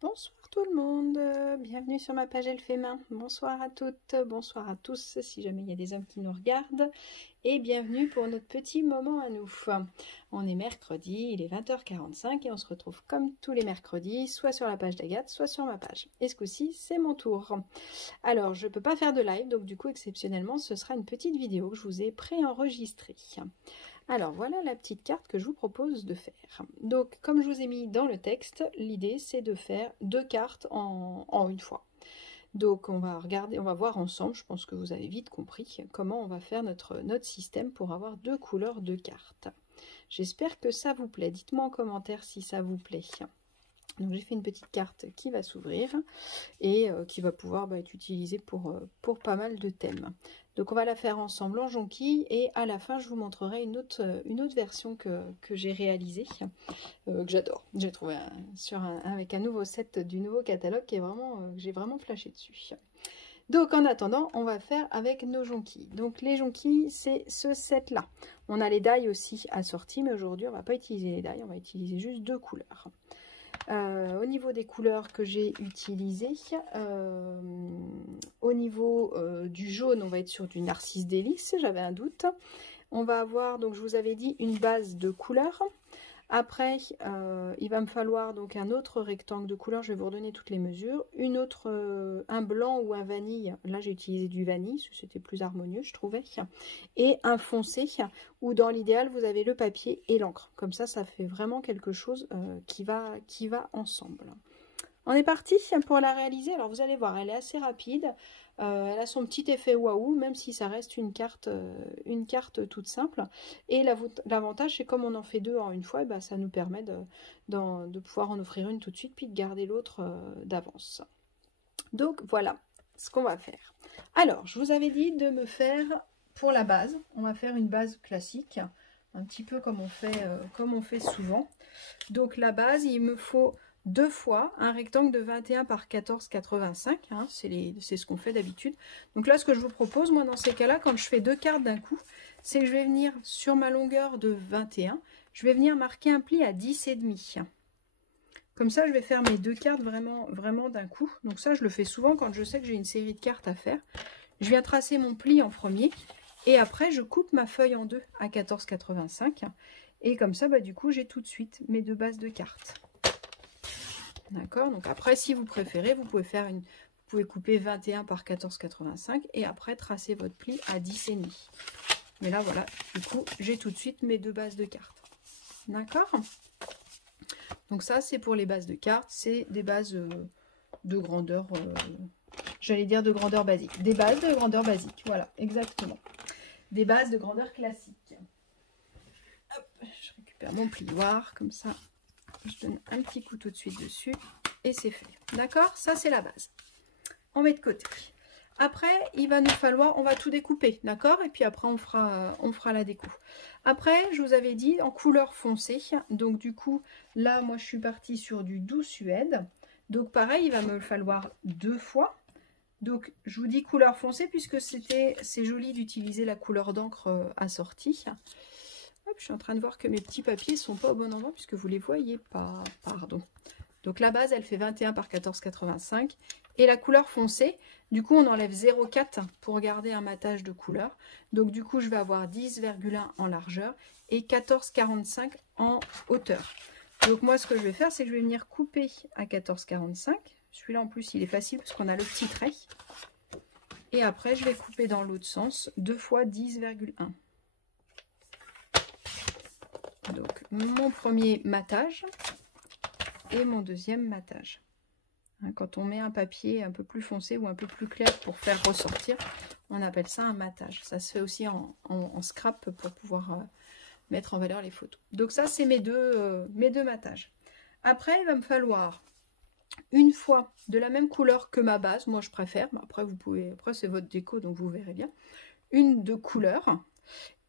Bonsoir tout le monde, bienvenue sur ma page Elle fait main. Bonsoir à toutes, bonsoir à tous, si jamais il y a des hommes qui nous regardent. Et bienvenue pour notre petit moment à nous. On est mercredi, il est 20h45 et on se retrouve comme tous les mercredis, soit sur la page d'Agathe, soit sur ma page. Et ce coup-ci, c'est mon tour. Alors, je ne peux pas faire de live, donc du coup, exceptionnellement, ce sera une petite vidéo que je vous ai préenregistrée. Alors voilà la petite carte que je vous propose de faire. Donc comme je vous ai mis dans le texte, l'idée c'est de faire 2 cartes en une fois. Donc on va regarder, on va voir ensemble, je pense que vous avez vite compris comment on va faire notre système pour avoir 2 couleurs de cartes. J'espère que ça vous plaît, dites-moi en commentaire si ça vous plaît. Donc j'ai fait une petite carte qui va s'ouvrir et qui va pouvoir être utilisée pour pas mal de thèmes. Donc on va la faire ensemble en jonquille et à la fin je vous montrerai une autre version que j'ai réalisée, que j'adore. J'ai trouvé avec un nouveau set du nouveau catalogue qui est vraiment, j'ai vraiment flashé dessus. Donc en attendant, on va faire avec nos jonquilles. Donc les jonquilles, c'est ce set là. On a les die aussi assortis, mais aujourd'hui on va pas utiliser les die, on va utiliser juste 2 couleurs. Au niveau des couleurs que j'ai utilisées, au niveau du jaune, on va être sur du Narcisse Délice, j'avais un doute. On va avoir, donc je vous avais dit, une base de couleurs. Après, il va me falloir donc un autre rectangle de couleur, je vais vous redonner toutes les mesures. Un blanc ou un vanille, là j'ai utilisé du vanille, c'était plus harmonieux je trouvais. Et un foncé, où dans l'idéal vous avez le papier et l'encre. Comme ça fait vraiment quelque chose qui va ensemble. On est parti pour la réaliser. Alors vous allez voir, elle est assez rapide. Elle a son petit effet waouh, même si ça reste une carte toute simple. Et l'avantage, c'est comme on en fait 2 en une fois, ça nous permet de pouvoir en offrir une tout de suite, puis de garder l'autre d'avance. Donc voilà ce qu'on va faire. Alors, je vous avais dit de me faire, pour la base, on va faire une base classique, un petit peu comme on fait souvent. Donc la base, il me faut 2 fois un rectangle de 21 par 14,85, hein, c'est ce qu'on fait d'habitude. Donc là, ce que je vous propose, moi, dans ces cas-là, quand je fais 2 cartes d'un coup, c'est que je vais venir sur ma longueur de 21, je vais venir marquer un pli à 10,5. Comme ça, je vais faire mes 2 cartes vraiment d'un coup. Donc ça, je le fais souvent quand je sais que j'ai une série de cartes à faire. Je viens tracer mon pli en premier, et après, je coupe ma feuille en 2 à 14,85. Et comme ça, du coup, j'ai tout de suite mes 2 bases de cartes. D'accord, donc après, si vous préférez, vous pouvez couper 21 par 14,85 et après tracer votre pli à 10,5. Mais là, voilà, du coup, j'ai tout de suite mes 2 bases de cartes. D'accord? Donc ça, c'est pour les bases de cartes, c'est des bases de grandeur, j'allais dire de grandeur basique. Des bases de grandeur basique, voilà, exactement. Des bases de grandeur classique. Hop, je récupère mon plioir, comme ça. Je donne un petit coup tout de suite dessus et c'est fait. D'accord? Ça, c'est la base. On met de côté. Après, il va nous falloir, on va tout découper, d'accord? Et puis après, on fera la découpe. Après, je vous avais dit en couleur foncée. Donc, du coup, là, moi, je suis partie sur du doux suède. Donc, pareil, il va me falloir 2 fois. Donc, je vous dis couleur foncée puisque c'est joli d'utiliser la couleur d'encre assortie. Hop, je suis en train de voir que mes petits papiers ne sont pas au bon endroit puisque vous ne les voyez pas. Pardon. Donc la base, elle fait 21 par 14,85. Et la couleur foncée, du coup, on enlève 0,4 pour garder un matage de couleur. Donc du coup, je vais avoir 10,1 en largeur et 14,45 en hauteur. Donc moi, ce que je vais faire, c'est que je vais venir couper à 14,45. Celui-là, en plus, il est facile parce qu'on a le petit trait. Et après, je vais couper dans l'autre sens 2 fois 10,1. Donc mon premier matage et mon deuxième matage. Quand on met un papier un peu plus foncé ou un peu plus clair pour faire ressortir, on appelle ça un matage. Ça se fait aussi en scrap pour pouvoir mettre en valeur les photos. Donc ça, c'est mes deux matages. Après, il va me falloir une fois de la même couleur que ma base. Moi, je préfère. Mais après, c'est votre déco, donc vous verrez bien. Une de couleur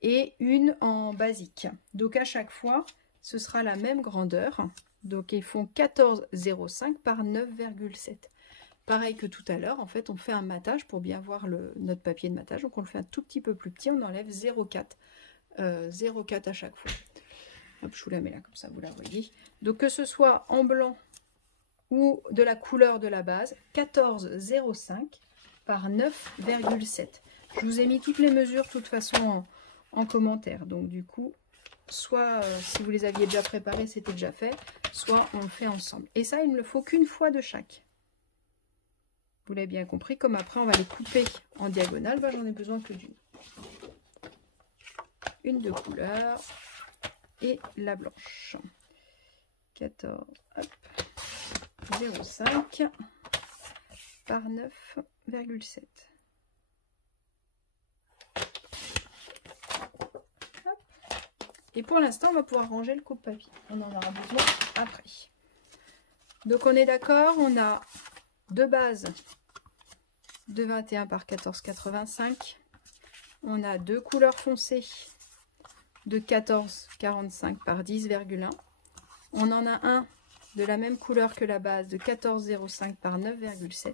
et une en basique. Donc à chaque fois, ce sera la même grandeur. Donc ils font 14,05 par 9,7. Pareil que tout à l'heure, en fait, on fait un matage pour bien voir notre papier de matage. Donc on le fait un tout petit peu plus petit, on enlève 0,4. 0,4 à chaque fois. Hop, je vous la mets là, comme ça vous la voyez. Donc que ce soit en blanc ou de la couleur de la base, 14,05 par 9,7. Je vous ai mis toutes les mesures de toute façon en commentaire. Donc du coup, soit si vous les aviez déjà préparées, c'était déjà fait, soit on le fait ensemble. Et ça, il ne me le faut qu'une fois de chaque. Vous l'avez bien compris, comme après on va les couper en diagonale, ben, j'en ai besoin que d'une. Une de couleur et la blanche. 14, hop, 0,5 par 9,7. Et pour l'instant, on va pouvoir ranger le coupe-papier. On en aura besoin après. Donc on est d'accord, on a deux bases de 21 par 14,85. On a deux couleurs foncées de 14,45 par 10,1. On en a un de la même couleur que la base de 14,05 par 9,7.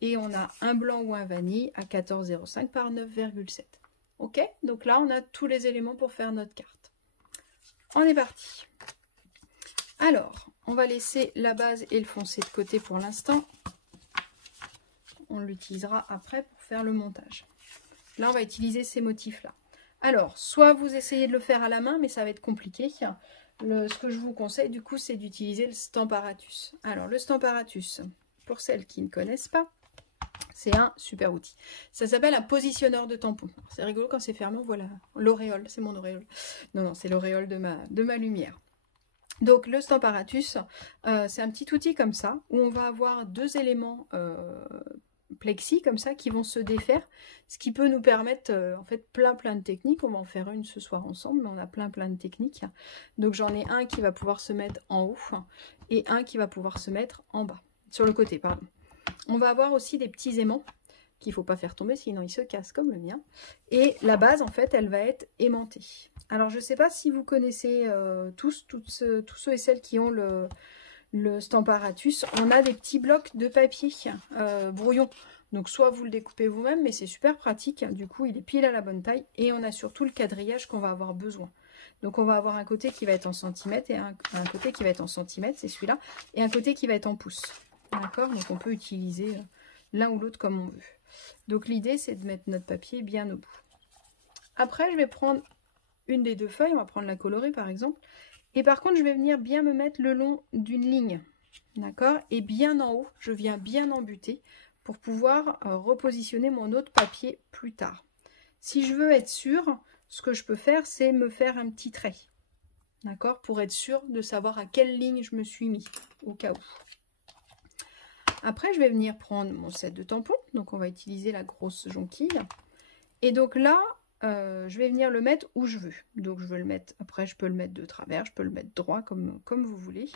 Et on a un blanc ou un vanille à 14,05 par 9,7. Ok, donc là on a tous les éléments pour faire notre carte. On est parti. Alors, on va laisser la base et le foncé de côté pour l'instant. On l'utilisera après pour faire le montage. Là, on va utiliser ces motifs-là. Alors, soit vous essayez de le faire à la main, mais ça va être compliqué. Ce que je vous conseille, du coup, c'est d'utiliser le Stamparatus. Alors, le Stamparatus, pour celles qui ne connaissent pas, c'est un super outil. Ça s'appelle un positionneur de tampons. C'est rigolo quand c'est fermé, voilà. L'auréole, c'est mon auréole. Non, c'est l'auréole de ma lumière. Donc le Stamparatus, c'est un petit outil comme ça, où on va avoir deux éléments plexi comme ça qui vont se défaire, ce qui peut nous permettre en fait plein de techniques. On va en faire une ce soir ensemble, mais on a plein de techniques. Donc j'en ai un qui va pouvoir se mettre en haut et un qui va pouvoir se mettre en bas, sur le côté, pardon. On va avoir aussi des petits aimants qu'il ne faut pas faire tomber, sinon ils se cassent comme le mien. Et la base, en fait, elle va être aimantée. Alors, je ne sais pas si vous connaissez tous ceux et celles qui ont le Stamparatus. On a des petits blocs de papier brouillon. Donc, soit vous le découpez vous-même, mais c'est super pratique. Du coup, il est pile à la bonne taille. Et on a surtout le quadrillage qu'on va avoir besoin. Donc, on va avoir un côté qui va être en centimètres et un côté qui va être en centimètres, c'est celui-là. Et un côté qui va être en pouces. D'accord? Donc, on peut utiliser l'un ou l'autre comme on veut. Donc l'idée c'est de mettre notre papier bien au bout. Après je vais prendre une des deux feuilles, on va prendre la colorée par exemple. Et par contre je vais venir bien me mettre le long d'une ligne. D'accord? Et bien en haut, je viens bien embuter pour pouvoir repositionner mon autre papier plus tard. Si je veux être sûre, ce que je peux faire c'est me faire un petit trait. D'accord? Pour être sûre de savoir à quelle ligne je me suis mis, au cas où. Après, je vais venir prendre mon set de tampons. Donc, on va utiliser la grosse jonquille. Et donc là, je vais venir le mettre où je veux. Donc, je veux le mettre, après, je peux le mettre de travers, je peux le mettre droit comme vous voulez.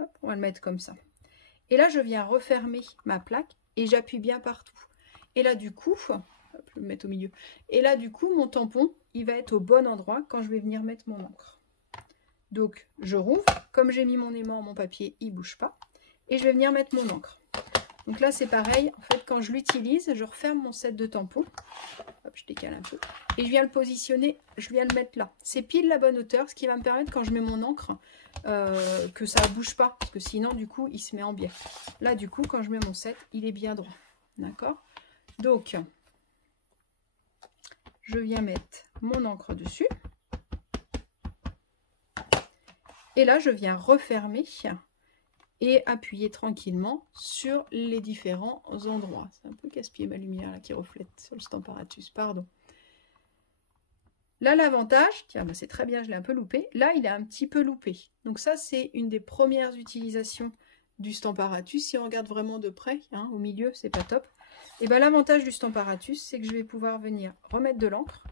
Hop, on va le mettre comme ça. Et là, je viens refermer ma plaque et j'appuie bien partout. Et là, du coup, hop, je vais le mettre au milieu. Et là, du coup, mon tampon, il va être au bon endroit quand je vais venir mettre mon encre. Donc, je rouvre. Comme j'ai mis mon aimant, mon papier, il ne bouge pas. Et je vais venir mettre mon encre. Donc là, c'est pareil. En fait, quand je l'utilise, je referme mon set de tampons. Hop, je décale un peu. Et je viens le positionner, je viens le mettre là. C'est pile la bonne hauteur, ce qui va me permettre, quand je mets mon encre, que ça ne bouge pas. Parce que sinon, du coup, il se met en biais. Là, du coup, quand je mets mon set, il est bien droit. D'accord? Donc, je viens mettre mon encre dessus. Et là, je viens refermer et appuyer tranquillement sur les différents endroits. C'est un peu casse-pied ma lumière là qui reflète sur le Stamparatus, pardon. Là, l'avantage, tiens, bah, c'est très bien, je l'ai un peu loupé. Là, il est un petit peu loupé. Donc ça, c'est une des premières utilisations du Stamparatus. Si on regarde vraiment de près, hein, au milieu, c'est pas top. Et ben l'avantage du Stamparatus, c'est que je vais pouvoir venir remettre de l'encre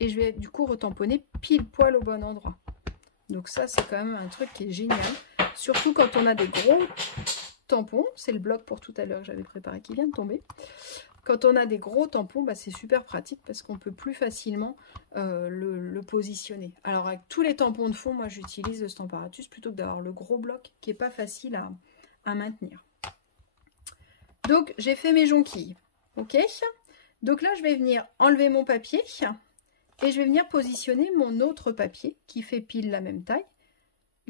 et je vais du coup retamponner pile poil au bon endroit. Donc ça, c'est quand même un truc qui est génial. Surtout quand on a des gros tampons. C'est le bloc pour tout à l'heure que j'avais préparé qui vient de tomber. Quand on a des gros tampons, bah, c'est super pratique parce qu'on peut plus facilement le positionner. Alors avec tous les tampons de fond, moi j'utilise le Stamparatus plutôt que d'avoir le gros bloc qui n'est pas facile à maintenir. Donc j'ai fait mes jonquilles. Ok. Donc là je vais venir enlever mon papier et je vais venir positionner mon autre papier qui fait pile la même taille.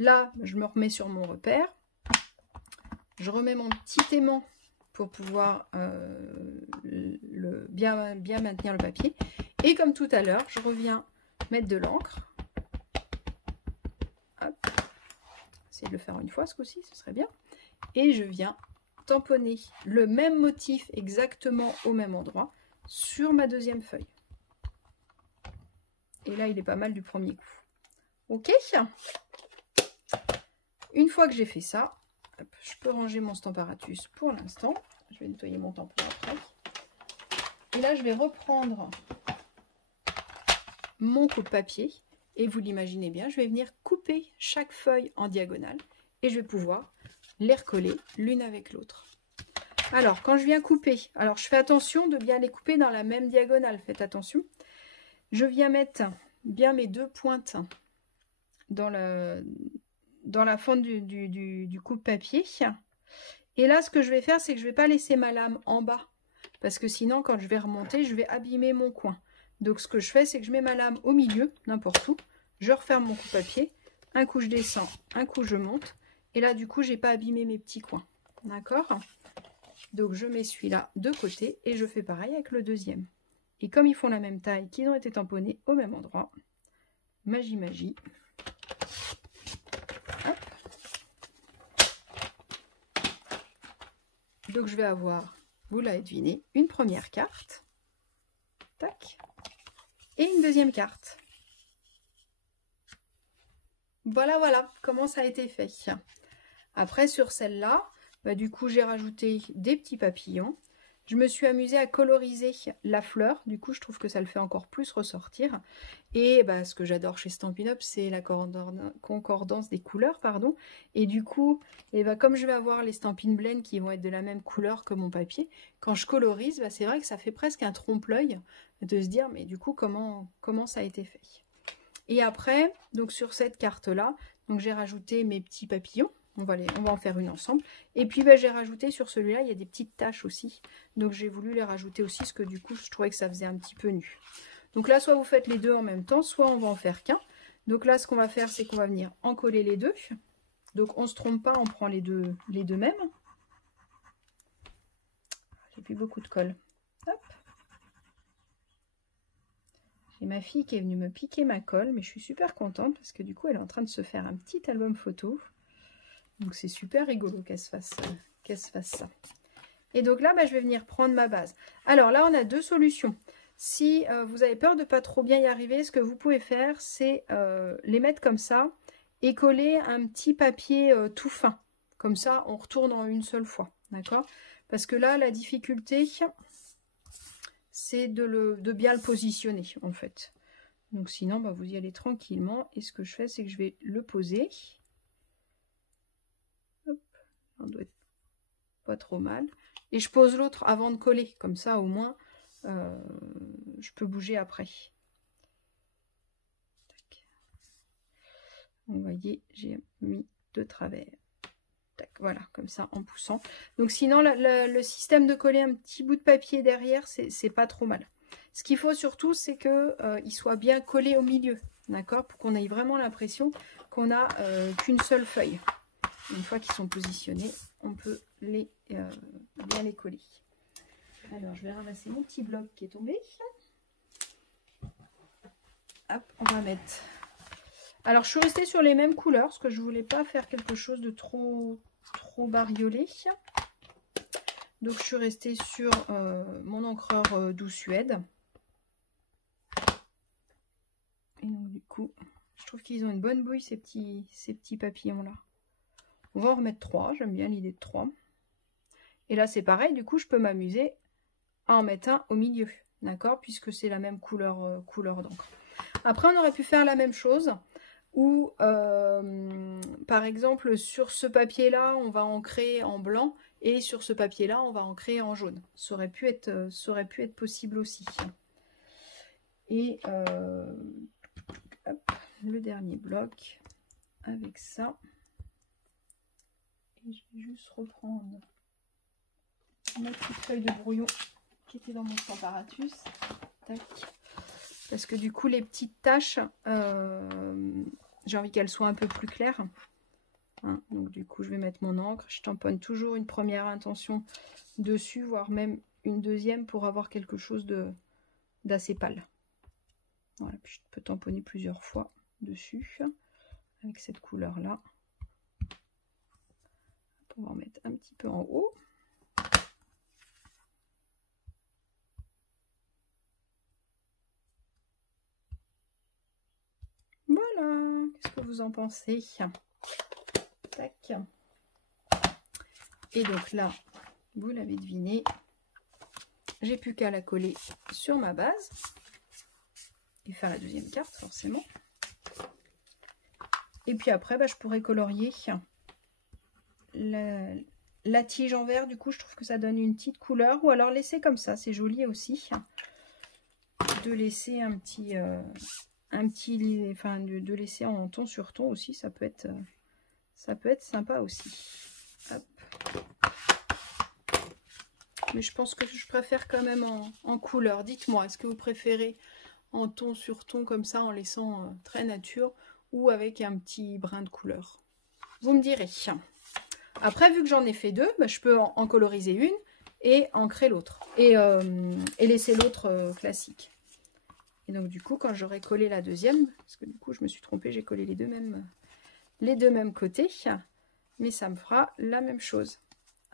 Là, je me remets sur mon repère. Je remets mon petit aimant pour pouvoir bien maintenir le papier. Et comme tout à l'heure, je reviens mettre de l'encre. Essayez de le faire une fois ce coup-ci, ce serait bien. Et je viens tamponner le même motif exactement au même endroit sur ma deuxième feuille. Et là, il est pas mal du premier coup. Ok. Une fois que j'ai fait ça, hop, je peux ranger mon Stamparatus pour l'instant. Je vais nettoyer mon tampon après. Et là, je vais reprendre mon coupe-papier. Et vous l'imaginez bien, je vais venir couper chaque feuille en diagonale. Et je vais pouvoir les recoller l'une avec l'autre. Alors, quand je viens couper, alors je fais attention de bien les couper dans la même diagonale. Faites attention. Je viens mettre bien mes deux pointes dans la fente du coupe-papier. Et là, ce que je vais faire, c'est que je ne vais pas laisser ma lame en bas. Parce que sinon, quand je vais remonter, je vais abîmer mon coin. Donc, ce que je fais, c'est que je mets ma lame au milieu, n'importe où. Je referme mon coupe-papier. Un coup, je descends. Un coup, je monte. Et là, du coup, je n'ai pas abîmé mes petits coins. D'accord? Donc, je mets celui-là de côté. Et je fais pareil avec le deuxième. Et comme ils font la même taille, qu'ils ont été tamponnés au même endroit, magie, magie. Hop. Donc, je vais avoir, vous l'avez deviné, une première carte. Tac. Et une deuxième carte. Voilà, voilà comment ça a été fait. Après, sur celle-là, bah, du coup, j'ai rajouté des petits papillons. Je me suis amusée à coloriser la fleur. Du coup, je trouve que ça le fait encore plus ressortir. Et bah, ce que j'adore chez Stampin' Up, c'est la concordance des couleurs, pardon. Et du coup, et bah, comme je vais avoir les Stampin' Blend qui vont être de la même couleur que mon papier, quand je colorise, bah, c'est vrai que ça fait presque un trompe-l'œil de se dire, mais du coup, comment ça a été fait. Et après, donc sur cette carte-là, j'ai rajouté mes petits papillons. On va en faire une ensemble. Et puis, bah, j'ai rajouté sur celui-là, il y a des petites taches aussi. Donc, j'ai voulu les rajouter aussi, parce que du coup, je trouvais que ça faisait un petit peu nu. Donc là, soit vous faites les deux en même temps, soit on va en faire qu'un. Donc là, ce qu'on va faire, c'est qu'on va venir en coller les deux. Donc, on ne se trompe pas, on prend les deux mêmes. J'ai plus beaucoup de colle. Hop. J'ai ma fille qui est venue me piquer ma colle, mais je suis super contente, parce que du coup, elle est en train de se faire un petit album photo. Donc c'est super rigolo qu'elle se fasse ça. Et donc là, bah, je vais venir prendre ma base. Alors là, on a deux solutions. Si vous avez peur de pas trop bien y arriver, ce que vous pouvez faire, c'est les mettre comme ça et coller un petit papier tout fin. Comme ça, on retourne en une seule fois. D'accord? Parce que là, la difficulté, c'est de bien le positionner, en fait. Donc sinon, bah, vous y allez tranquillement. Et ce que je fais, c'est que je vais le poser. On doit être pas trop mal. Et je pose l'autre avant de coller. Comme ça, au moins, je peux bouger après. Tac. Vous voyez, j'ai mis de travers. Tac, voilà, comme ça, en poussant. Donc sinon, le système de coller un petit bout de papier derrière, c'est pas trop mal. Ce qu'il faut surtout, c'est qu'il soit bien collé au milieu. D'accord? Pour qu'on ait vraiment l'impression qu'on n'a qu'une seule feuille. Une fois qu'ils sont positionnés, on peut bien les coller. Alors, je vais ramasser mon petit bloc qui est tombé. Hop, on va mettre... Alors, je suis restée sur les mêmes couleurs, parce que je ne voulais pas faire quelque chose de trop bariolé. Donc, je suis restée sur mon encreur Doux Suède. Et donc, du coup, je trouve qu'ils ont une bonne bouille, ces petits papillons-là. On va en remettre 3, j'aime bien l'idée de 3. Et là, c'est pareil, du coup, je peux m'amuser à en mettre un au milieu, d'accord? Puisque c'est la même couleur d'encre. Après, on aurait pu faire la même chose, où, par exemple, sur ce papier-là, on va ancrer en blanc, et sur ce papier-là, on va ancrer en jaune. Ça aurait pu être possible aussi. Et hop, le dernier bloc, avec ça. Et je vais juste reprendre ma petite feuille de brouillon qui était dans mon Stamparatus. Tac. Parce que du coup, les petites taches, j'ai envie qu'elles soient un peu plus claires. Hein. Donc du coup, je vais mettre mon encre. Je tamponne toujours une première intention dessus, voire même une deuxième pour avoir quelque chose d'assez pâle. Voilà, puis je peux tamponner plusieurs fois dessus avec cette couleur-là. On va en mettre un petit peu en haut. Voilà, qu'est-ce que vous en pensez? Tac. Et donc là, vous l'avez deviné, j'ai plus qu'à la coller sur ma base et faire la deuxième carte forcément. Et puis après, je pourrais colorier la tige en vert. Du coup, je trouve que ça donne une petite couleur, ou alors laisser comme ça, c'est joli aussi de laisser un petit enfin de laisser en ton sur ton aussi, ça peut être sympa aussi. Hop. Mais je pense que je préfère quand même en couleur. Dites-moi, est-ce que vous préférez en ton sur ton comme ça, en laissant très nature, ou avec un petit brin de couleur? Vous me direz. Après, vu que j'en ai fait deux, je peux en coloriser une et ancrer l'autre, et laisser l'autre classique. Et donc du coup, quand j'aurai collé la deuxième, parce que du coup je me suis trompée, j'ai collé les deux mêmes côtés, mais ça me fera la même chose.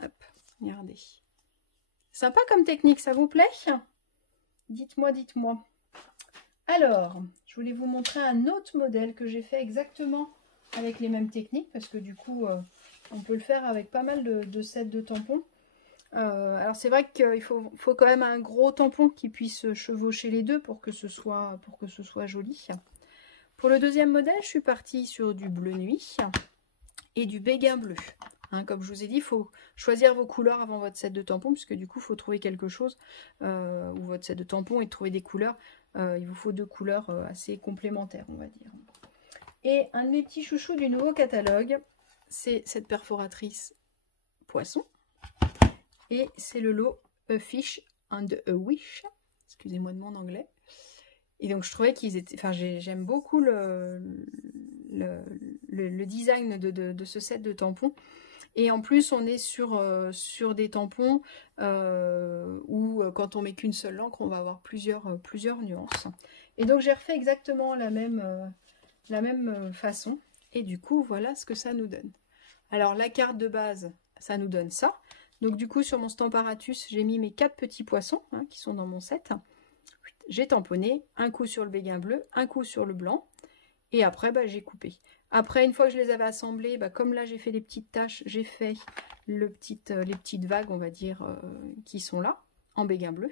Hop, regardez. Sympa comme technique, ça vous plaît? Dites-moi, dites-moi. Alors, je voulais vous montrer un autre modèle que j'ai fait exactement avec les mêmes techniques, parce que du coup, on peut le faire avec pas mal de sets de tampons. Alors c'est vrai qu'il faut quand même un gros tampon qui puisse chevaucher les deux pour que ce soit joli. Pour le deuxième modèle, je suis partie sur du bleu nuit et du béguin bleu. Hein, comme je vous ai dit, il faut choisir vos couleurs avant votre set de tampons, puisque du coup, il faut trouver quelque chose, ou votre set de tampons, et trouver des couleurs. Il vous faut deux couleurs assez complémentaires, on va dire. Et un de mes petits chouchous du nouveau catalogue, c'est cette perforatrice poisson. Et c'est le lot A Fish and a Wish. Excusez-moi de mon anglais. Et donc je trouvais qu'ils étaient... Enfin, j'aime beaucoup le design de ce set de tampons. Et en plus, on est sur des tampons où quand on met qu'une seule encre, on va avoir plusieurs nuances. Et donc j'ai refait exactement la même façon. Et du coup, voilà ce que ça nous donne. Alors la carte de base, ça nous donne ça. Donc du coup, sur mon Stamparatus, j'ai mis mes 4 petits poissons qui sont dans mon set. J'ai tamponné, un coup sur le béguin bleu, un coup sur le blanc. Et après, j'ai coupé. Après, une fois que je les avais assemblés, comme là, j'ai fait des petites taches, j'ai fait les petites vagues, on va dire, qui sont là, en béguin bleu.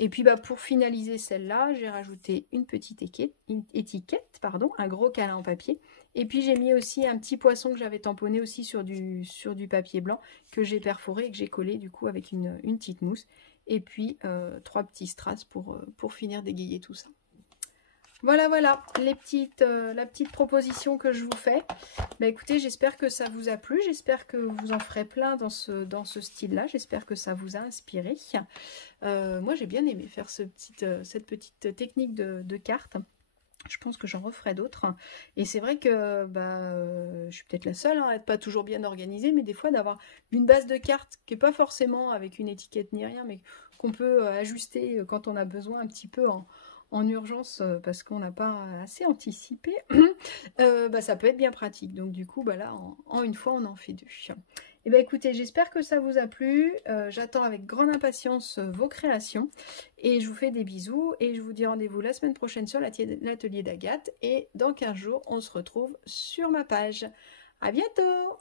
Et puis, pour finaliser celle-là, j'ai rajouté une petite étiquette, un gros câlin en papier. Et puis, j'ai mis aussi un petit poisson que j'avais tamponné aussi sur du papier blanc, que j'ai perforé et que j'ai collé, du coup, avec une petite mousse. Et puis, 3 petits strass pour finir d'égayer tout ça. Voilà, la petite proposition que je vous fais. Écoutez, j'espère que ça vous a plu. J'espère que vous en ferez plein dans ce style-là. J'espère que ça vous a inspiré. Moi, j'ai bien aimé faire cette petite technique de cartes. Je pense que j'en referai d'autres. Et c'est vrai que je suis peut-être la seule à être pas toujours bien organisée, mais des fois d'avoir une base de cartes qui n'est pas forcément avec une étiquette ni rien, mais qu'on peut ajuster quand on a besoin un petit peu en urgence parce qu'on n'a pas assez anticipé, ça peut être bien pratique. Donc du coup, là, en une fois, on en fait deux. Et écoutez, j'espère que ça vous a plu. J'attends avec grande impatience vos créations. Et je vous fais des bisous. Et je vous dis rendez-vous la semaine prochaine sur l'atelier d'Agathe. Et dans 15 jours, on se retrouve sur ma page. À bientôt!